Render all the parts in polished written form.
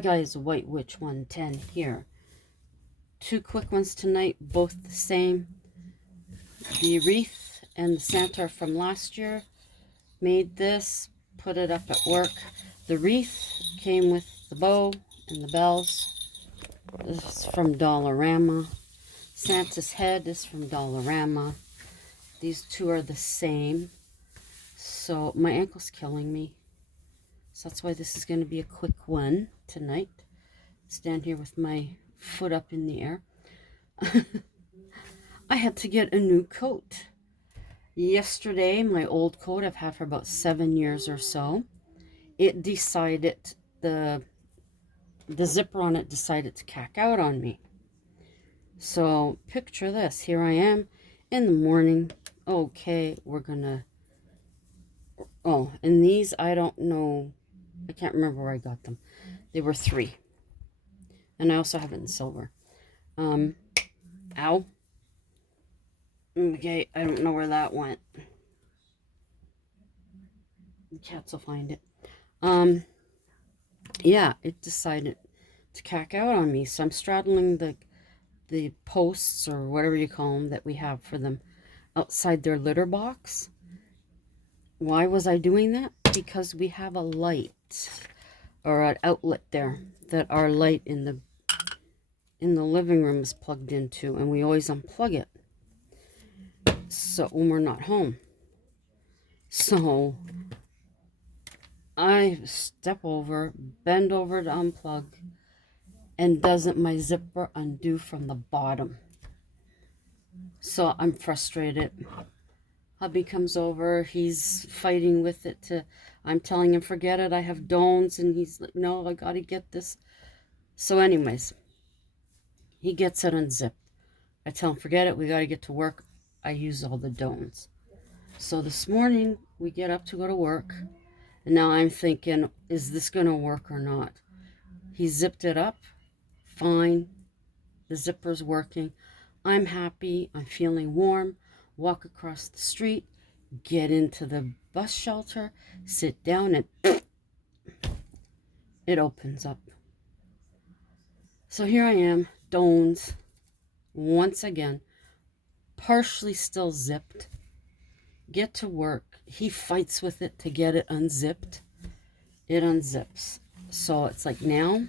Hi guys, White Witch 110 here. Two quick ones tonight, both the same. The wreath and the Santa from last year. Made this, put it up at work. The wreath came with the bow and the bells. This is from Dollarama. Santa's head is from Dollarama. These two are the same. So my ankle's killing me. So that's why this is going to be a quick one tonight. Stand here with my foot up in the air. I had to get a new coat. Yesterday, my old coat I've had for about 7 years or so, it decided, the zipper on it decided to cack out on me. So picture this, here I am in the morning. Okay, we're gonna, oh, and these, I don't know, I can't remember where I got them. They were 3. And I also have it in silver. Ow. Okay, I don't know where that went. The cats will find it. Yeah, it decided to cack out on me. So I'm straddling the posts, or whatever you call them, that we have for them outside their litter box. Why was I doing that? Because we have a light, or an outlet there, that our light in the living room is plugged into, and we always unplug it. So when we're not home. So I step over, bend over to unplug, and doesn't my zipper undo from the bottom? So I'm frustrated. Hubby comes over, he's fighting with it I'm telling him, forget it, I have Dones, and he's like, no, I gotta get this. So anyways, he gets it unzipped. I tell him, forget it, we gotta get to work. I use all the Dones. So this morning, we get up to go to work, and now I'm thinking, is this gonna work or not? He zipped it up, fine. The zipper's working. I'm happy. I'm feeling warm. Walk across the street, get into the bus shelter, sit down, and it opens up. So here I am, Dones, once again, partially still zipped. Get to work. He fights with it to get it unzipped. It unzips. So it's like, now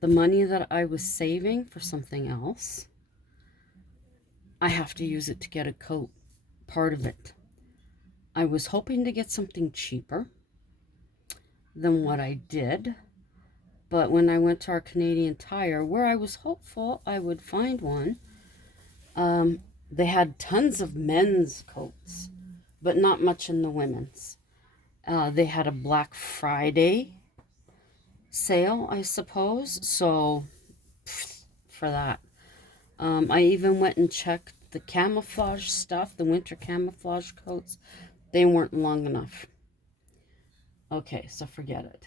the money that I was saving for something else, I have to use it to get a coat, part of it. I was hoping to get something cheaper than what I did, but when I went to our Canadian Tire, where I was hopeful I would find one, they had tons of men's coats, but not much in the women's. They had a Black Friday sale, I suppose, so for that. I even went and checked the camouflage stuff, the winter camouflage coats. They weren't long enough. Okay, so forget it.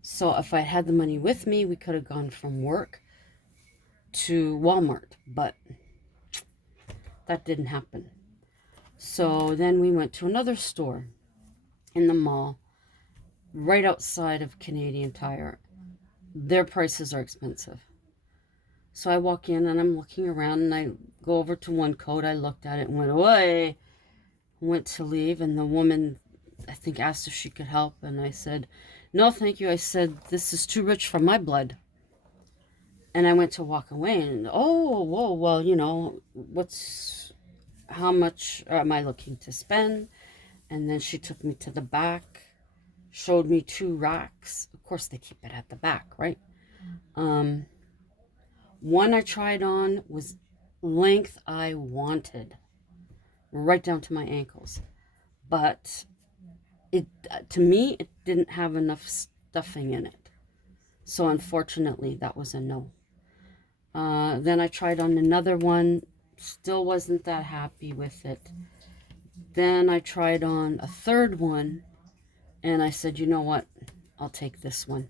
So if I had the money with me, we could have gone from work to Walmart, but that didn't happen. So then we went to another store in the mall, right outside of Canadian Tire. Their prices are expensive. So I walk in and I'm looking around, and I go over to one coat. I looked at it and went away. Went to leave, and the woman, I think, asked if she could help, and I said, no, thank you. I said, this is too rich for my blood. And I went to walk away, and, oh, whoa, well, you know, how much am I looking to spend? And then she took me to the back, showed me 2 racks. Of course, they keep it at the back, right? One I tried on was length I wanted, right down to my ankles. But to me, it didn't have enough stuffing in it. So unfortunately, that was a no. Then I tried on another one, still wasn't that happy with it. Then I tried on a third one, and I said, you know what, I'll take this one.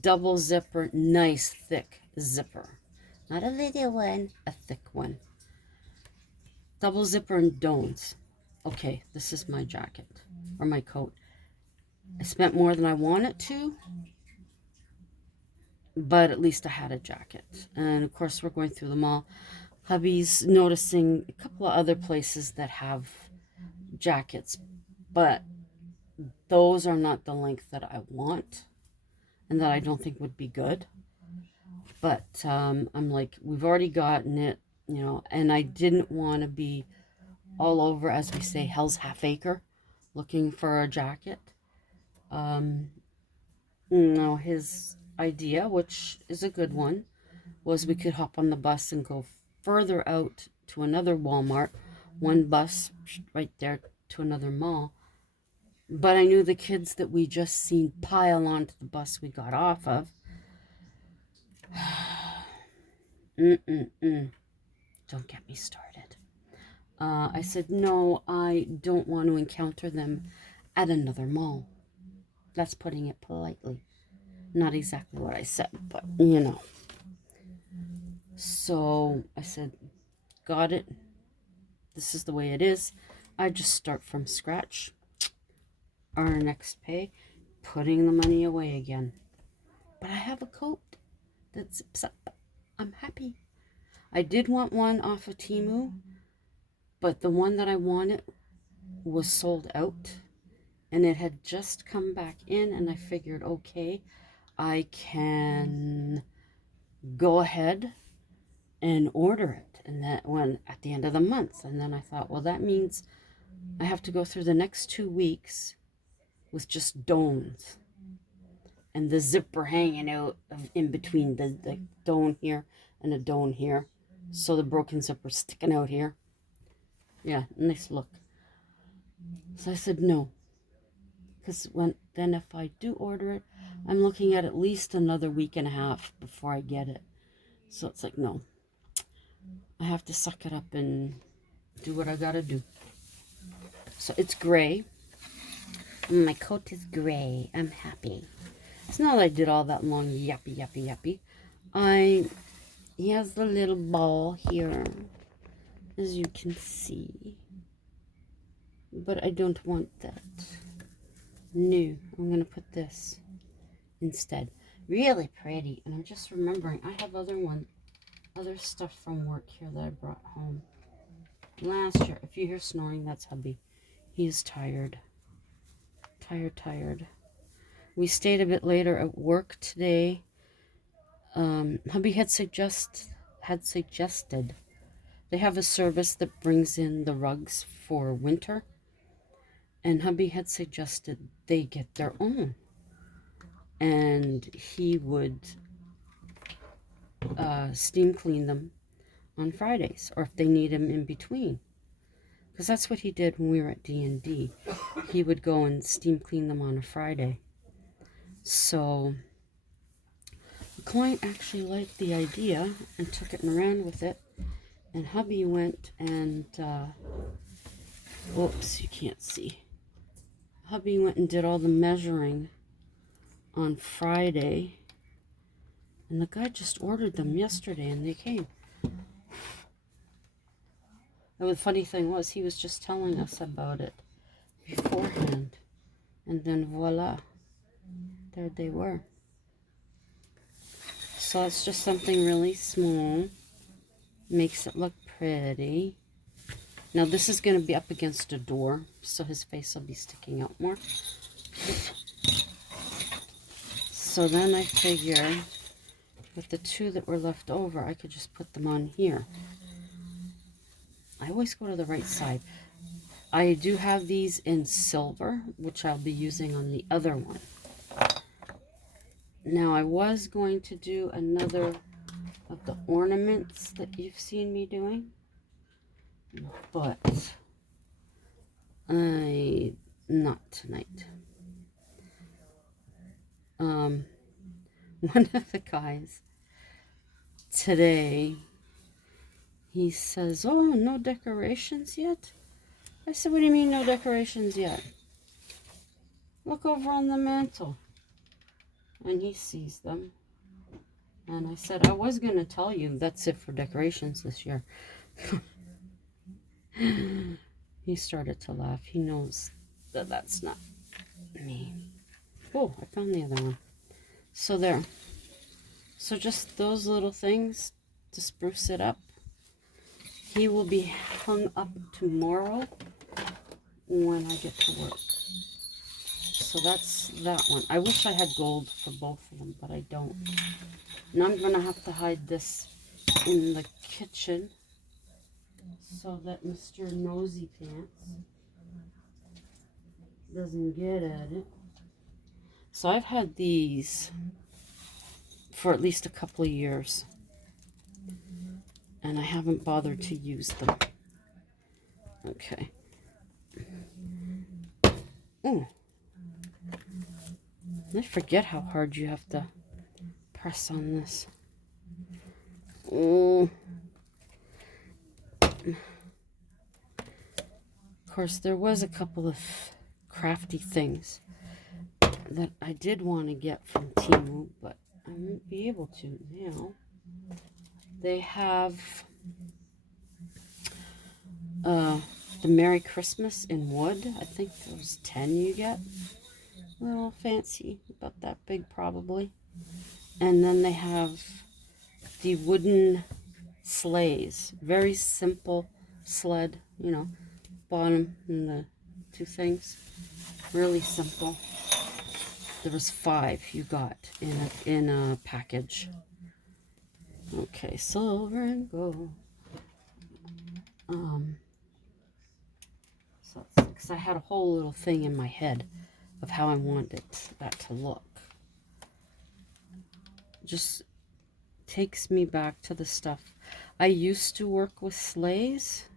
Double zipper, nice thick zipper. Not a little one, a thick one. Double zipper and Dones. Okay, this is my jacket, or my coat. I spent more than I wanted to, but at least I had a jacket. And of course, we're going through the mall. Hubby's noticing a couple of other places that have jackets, but those are not the length that I want and that I don't think would be good. But I'm like, we've already gotten it, you know, and I didn't want to be all over, as we say, hell's half acre looking for a jacket. No, his idea, which is a good one, was we could hop on the bus and go further out to another Walmart, one bus right there to another mall. But I knew the kids that we just seen pile onto the bus we got off of. Don't get me started. I said, no, I don't want to encounter them at another mall. That's putting it politely. Not exactly what I said, but you know. So I said, got it. This is the way it is. I just start from scratch. Our next pay, putting the money away again. But I have a coat that zips up. I'm happy. I did want one off of Temu, but the one that I wanted was sold out. And it had just come back in, and I figured, okay, I can go ahead and order it. And that one at the end of the month. And then I thought, well, that means I have to go through the next 2 weeks with just dones and the zipper hanging out in between the done here and a done here. So the broken zipper sticking out here. Yeah, nice look. So I said no. Because then if I do order it, I'm looking at least another week and a half before I get it. So it's like, no. I have to suck it up and do what I gotta do. So it's gray. My coat is gray. I'm happy. It's not that I did all that long yappy. He has the little ball here, as you can see. But I don't want that. No, I'm going to put this instead. Really pretty. And I'm just remembering, I have other stuff from work here that I brought home last year. If you hear snoring, that's hubby. He's tired. Tired. We stayed a bit later at work today. Hubby had suggested they have a service that brings in the rugs for winter. And hubby had suggested they get their own. And he would steam clean them on Fridays, or if they need them in between. Because that's what he did when we were at D&D. He would go and steam clean them on a Friday. So the client actually liked the idea and took it and ran with it. And hubby went and, whoops, you can't see. Hubby went and did all the measuring on Friday. And the guy just ordered them yesterday and they came. And the funny thing was, he was just telling us about it beforehand. And then voila, there they were. So it's just something really small. Makes it look pretty. Now this is going to be up against a door, so his face will be sticking out more. So then I figure with the two that were left over, I could just put them on here. I always go to the right side. I do have these in silver, which I'll be using on the other one. Now I was going to do another of the ornaments that you've seen me doing, but not tonight. One of the guys today, he says, oh, no decorations yet? I said, what do you mean no decorations yet? Look over on the mantle. And he sees them. And I said, I was going to tell you that's it for decorations this year. He started to laugh. He knows that that's not me. Oh, I found the other one. So there. So just those little things to spruce it up. He will be hung up tomorrow when I get to work. So that's that one. I wish I had gold for both of them, but I don't. And I'm going to have to hide this in the kitchen so that Mr. Nosy Pants doesn't get at it. So I've had these for at least a couple of years, and I haven't bothered to use them. Okay. Oh, I forget how hard you have to press on this. Oh. Of course, there was a couple of crafty things that I did want to get from Temu, but I won't be able to now. They have the Merry Christmas in wood. I think there's 10 you get. A little fancy, about that big probably. And then they have the wooden sleighs. Very simple sled, you know, bottom and the two things. Really simple. There was 5 you got in a package. Okay, silver and gold. So because I had a whole little thing in my head of how I wanted that to look. Just takes me back to the stuff I used to work with sleighs.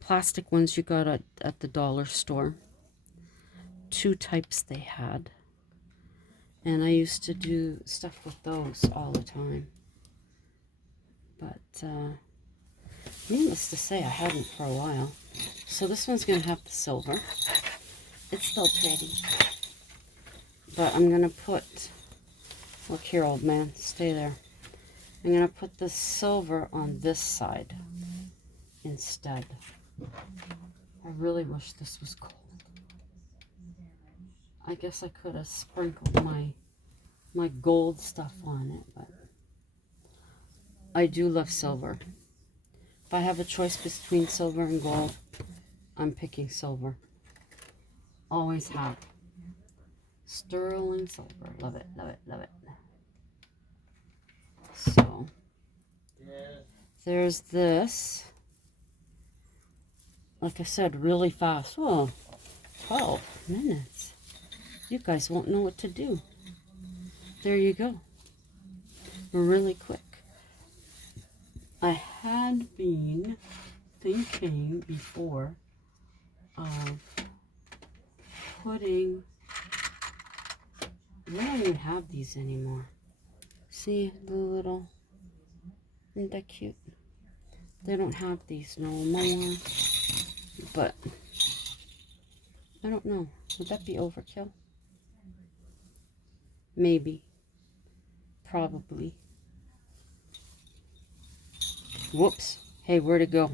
Plastic ones you got at the dollar store. 2 types they had. And I used to do stuff with those all the time. But, needless to say, I hadn't for a while. So this one's going to have the silver. It's still pretty. But I'm going to put... Look here, old man. Stay there. I'm going to put the silver on this side instead. I really wish this was cold. I guess I could have sprinkled my gold stuff on it, but I do love silver. If I have a choice between silver and gold, I'm picking silver. Always have. Sterling silver. Love it, love it, love it. So, there's this. Like I said, really fast. Oh, 12 minutes. You guys won't know what to do. There you go. Really quick. I had been thinking before of putting... I don't even have these anymore. See the little... Isn't that cute? They don't have these no more. But I don't know. Would that be overkill? Maybe. Probably. Whoops. Hey, where'd it go?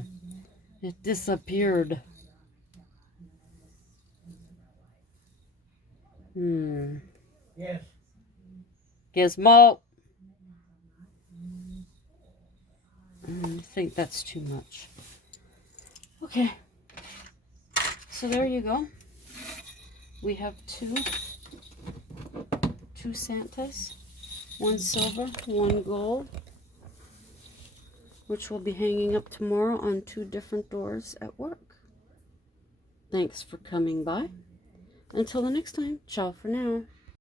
It disappeared. Yes. Gizmo. I think that's too much. Okay. So there you go. We have two Santas. One silver, one gold. Which will be hanging up tomorrow on 2 different doors at work. Thanks for coming by. Until the next time, ciao for now.